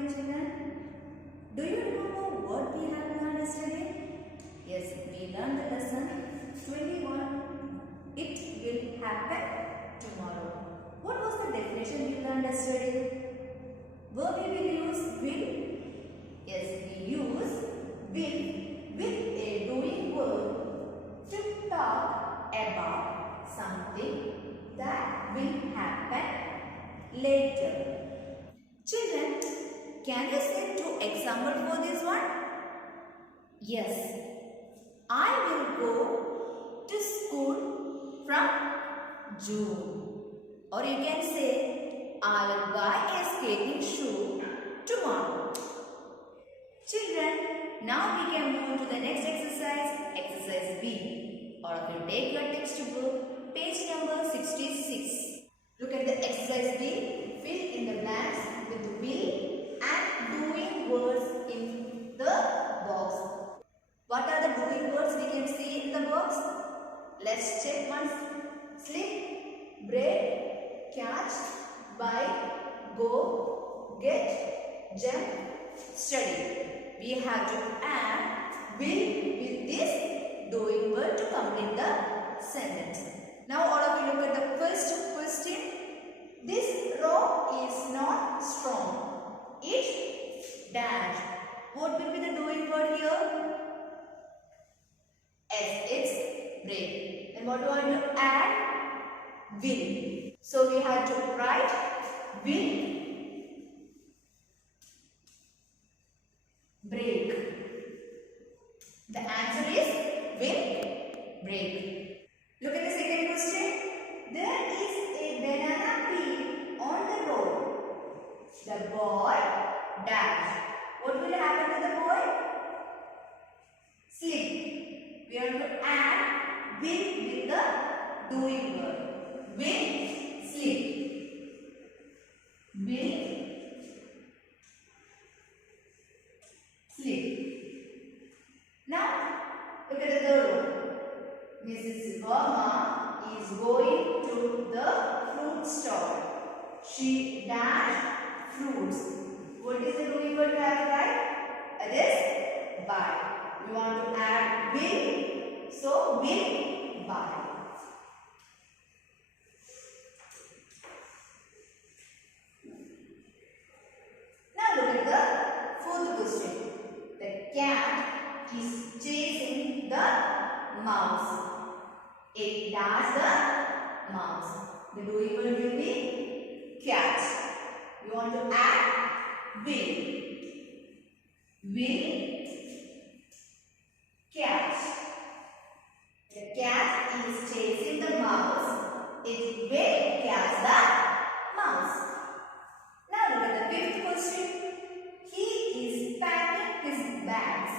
morning, children. Do you remember what we have learned yesterday? Yes, we learned the lesson 21. It will happen tomorrow. What was the definition we learned yesterday? Verb we will use will. Yes, we use will with a doing verb to talk about something that will happen later. Children, can you say two examples for this one? Yes, I will go to school from June. Or you can say, I will buy a skating shoe tomorrow. Children, now we can move to the next exercise, exercise B. All of you take your textbook, page number 66. Look at the exercise B. Fill in the blanks with will and doing words in the box. What are the doing words we can see in the box? Let's check once. Slip, break, catch, buy, go, get, jump, study. We have to add will with this doing word to complete the sentence. Now all of you look at the first question. This rope is not strong. It dash. What will be the doing word here? Yes, it's break. Then what do I want to add? Will. So we have to write will break. The answer is will break. Look at the second question. There is a banana peel on the road. The boy dash. What will happen to the boy? Slip. We have to add will with the doing word. Will slip. Will slip. Now, look at the third one. Mrs. Verma is going to the fruit store. She dashed fruits. What is the doing word we have to write? It is buy. We want to add will. So, will buy. Now, look at the fourth question. The cat is chasing the mouse. It does the mouse. The doing word will be catch. We want to add will. Will catch. The cat is chasing the mouse. It will catch the mouse. Now look at the fifth question. He is packing his bags.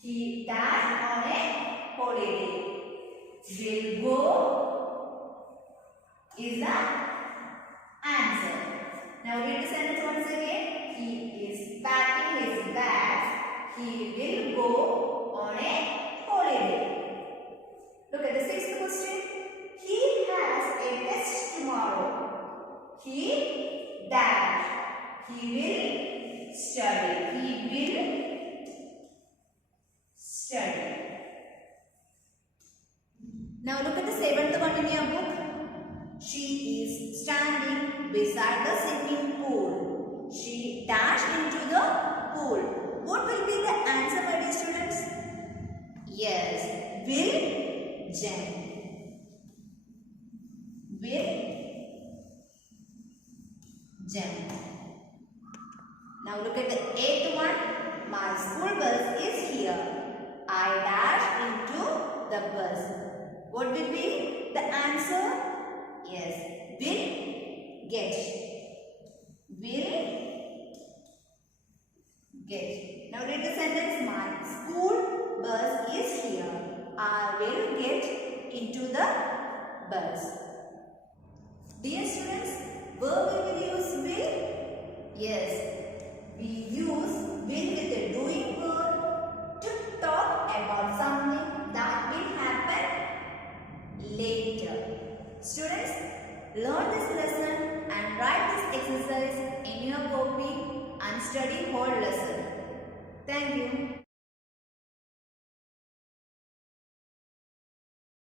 He dash on a holiday. Will go is the answer. Now read the sentence once again. He is packing his bags. He will go on a holiday. Look at the sixth question. He has a test tomorrow. He dash. He will study. He will study. Now look at the seventh one in your book. She is standing beside the swimming pool. She dashed into the pool. What will be the answer, my dear students? Yes, will jump. Will jump. Now look at the eighth one. My school bus is here. I dash into the bus. What will be the answer? Yes, will get. Will get. Now read the sentence. My school bus is here. I will get into the bus. Dear students, verb we will use will. Yes, we use will with a doing verb to talk about something that will happen later. Students, learn this lesson and write this exercise in your copy study whole lesson. Thank you.